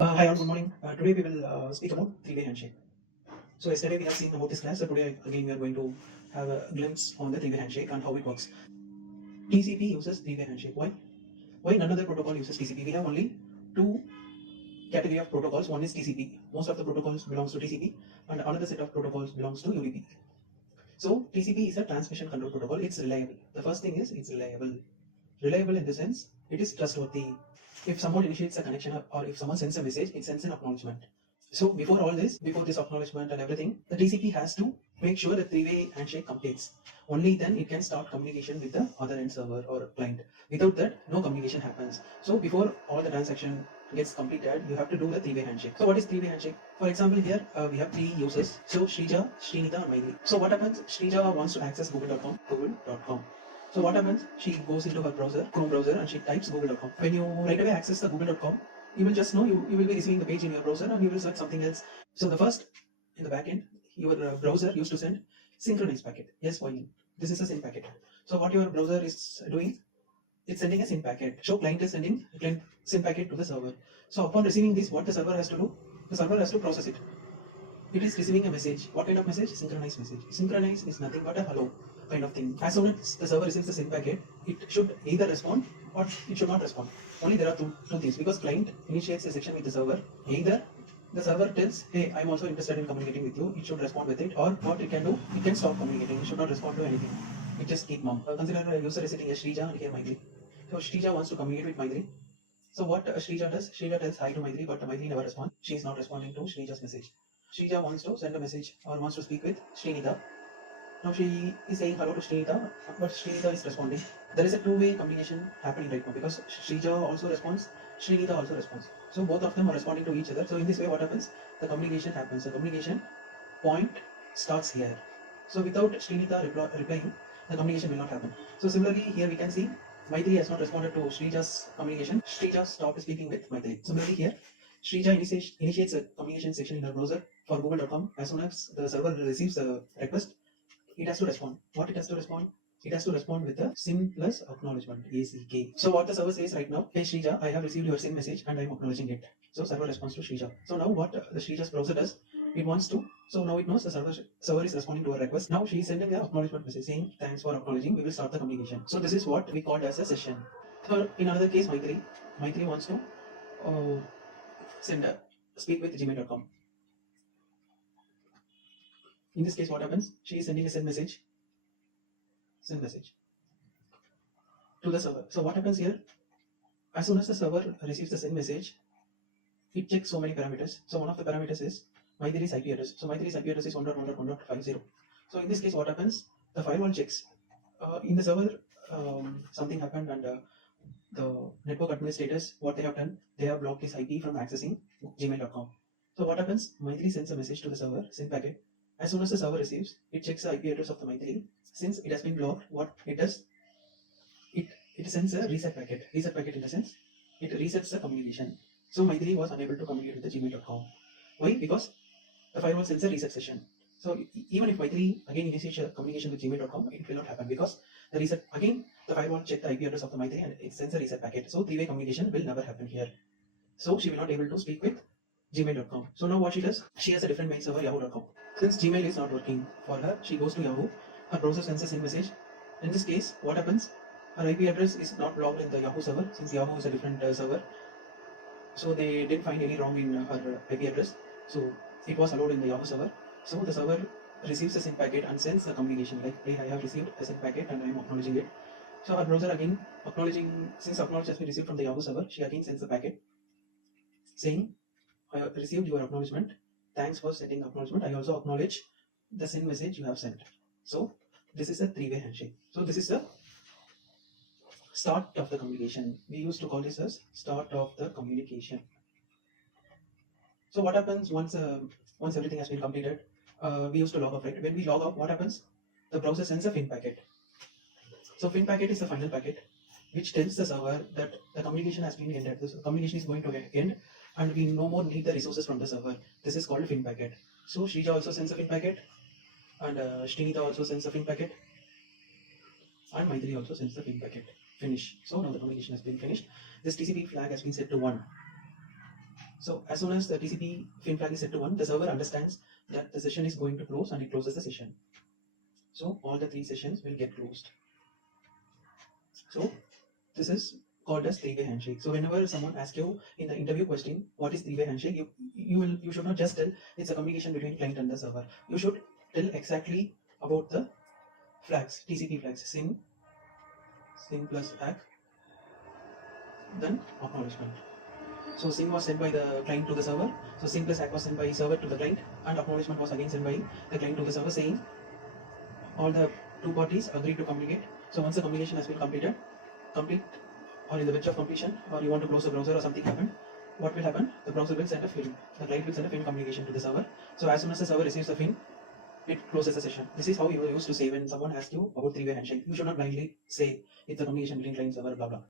Hi all, good morning. Today we will speak about three-way handshake. So yesterday we have seen about this class. So today again we are going to have a glimpse on the three-way handshake and how it works. TCP uses three-way handshake. Why? Why none other protocol uses TCP? We have only two category of protocols. One is TCP. Most of the protocols belongs to TCP, and another set of protocols belongs to UDP. So TCP is a transmission control protocol. It's reliable. The first thing is it's reliable. Reliable in the sense it is trustworthy. If someone initiates a connection or if someone sends a message, it sends an acknowledgement. So before all this, before this acknowledgement and everything, the TCP has to make sure the three-way handshake completes. Only then it can start communication with the other end server or client. Without that, no communication happens. So before all the transaction gets completed, you have to do the three-way handshake. So what is three-way handshake? For example, here we have three users. So Shrija, Srinitha, and Maitri. So what happens? Shrija wants to access google.com. So what happens? She goes into her browser, Chrome browser, and she types google.com. When you right away access the google.com, you will just know you will be receiving the page in your browser and you will search something else. So the first, in the backend, your browser used to send synchronized packet, SYN. This is a SYN packet. So what your browser is doing, it's sending a SYN packet. So client is sending client SYN packet to the server. So upon receiving this, what the server has to do? The server has to process it. It is receiving a message. What kind of message? Synchronized message. Synchronized is nothing but a hello kind of thing. As soon as the server receives the SYN packet, it should either respond or it should not respond. Only there are two things, because client initiates a section with the server. Either the server tells, hey, I'm also interested in communicating with you, it should respond with it, or what it can do, it can stop communicating, it should not respond to anything. It just keep mum. Consider a user is sitting as Shrija and here Maitri. So Shrija wants to communicate with Maitri. So what Shrija does, Shrija tells hi to Maitri, but Maitri never responds. She is not responding to Shrija's message. Shrija wants to send a message or wants to speak with Srinitha. Now she is saying hello to Srinitha, but Srinitha is responding. There is a two-way communication happening right now because Shrija also responds, Srinitha also responds. So both of them are responding to each other. So in this way, what happens? The communication happens. The communication point starts here. So without Srinitha replying, the communication will not happen. So similarly, here we can see Maitri has not responded to Srija's communication. Srija stopped speaking with Maitri. Similarly here, Srija initiates a communication section in her browser for google.com. As soon as the server receives the request, it has to respond. What it has to respond? It has to respond with a SYN plus acknowledgement, ACK. So what the server says right now, hey Shrija, I have received your SYN message and I am acknowledging it. So server responds to Shrija. So now what the Shrija's browser does, it wants to, so now it knows the server is responding to a request. Now she is sending an acknowledgement message saying, thanks for acknowledging, we will start the communication. So this is what we called as a session. So in another case, Maitri wants to uh, send a speak with gmail.com. In this case, what happens? She is sending a send message to the server. So what happens here? As soon as the server receives the send message, it checks so many parameters. So one of the parameters is Maithili's IP address. So Maithili's IP address is 1.1.1.50. So in this case, what happens? The firewall checks. In the server, something happened and the network administrators, what they have done, they have blocked this IP from accessing gmail.com. So what happens? Maithili sends a message to the server, send packet. As soon as the server receives, it checks the IP address of the Maithili. Since it has been blocked, what it does, it, it sends a reset packet. Reset packet in the sense, it resets the communication. So Maithili was unable to communicate with the gmail.com. Why? Because the firewall sends a reset session. So even if Maithili again initiates a communication with gmail.com, it will not happen because the reset again the firewall checked the IP address of the Maithili and it sends a reset packet. So three-way communication will never happen here. So she will not able to speak with gmail.com. So now what she does, she has a different mail server, yahoo.com. Since Gmail is not working for her, she goes to Yahoo. Her browser sends a send message. In this case, what happens? Her IP address is not blocked in the Yahoo server since Yahoo is a different server. So they didn't find any wrong in her IP address. So it was allowed in the Yahoo server. So the server receives a SYN packet and sends the communication like, hey, I have received a SYN packet and I am acknowledging it. So her browser again acknowledging, since acknowledge has been received from the Yahoo server, she again sends the packet saying, I have received your acknowledgement. Thanks for sending acknowledgement. I also acknowledge the SYN message you have sent. So this is a three-way handshake. So this is the start of the communication. We used to call this as start of the communication. So what happens once everything has been completed? We used to log off, right? When we log off, what happens? The browser sends a FIN packet. So FIN packet is the final packet, which tells the server that the communication has been ended. The communication is going to end, and we no more need the resources from the server. This is called FIN packet. So Shrija also sends a FIN packet, and Srinitha also sends a FIN packet, and Maithili also sends the FIN packet. Finish. So now the communication has been finished. This TCP flag has been set to 1. So as soon as the TCP fin flag is set to 1, the server understands that the session is going to close and it closes the session. So all the 3 sessions will get closed. So this is called as three-way handshake. So whenever someone asks you in the interview question, what is three-way handshake, you should not just tell it's a communication between client and the server. You should tell exactly about the flags, TCP flags, SYN plus ACK, then acknowledgement. So SYN was sent by the client to the server. So SYN plus ACK was sent by server to the client, and acknowledgement was again sent by the client to the server, saying all the two parties agree to communicate. So once the communication has been complete or in the verge of completion, or you want to close the browser or something happened, what will happen? The browser will send a fin. The client will send a fin communication to the server. So as soon as the server receives the fin, it closes the session. This is how you used to say when someone asks you about three-way handshake. You should not blindly say it's a communication between client server, blah blah.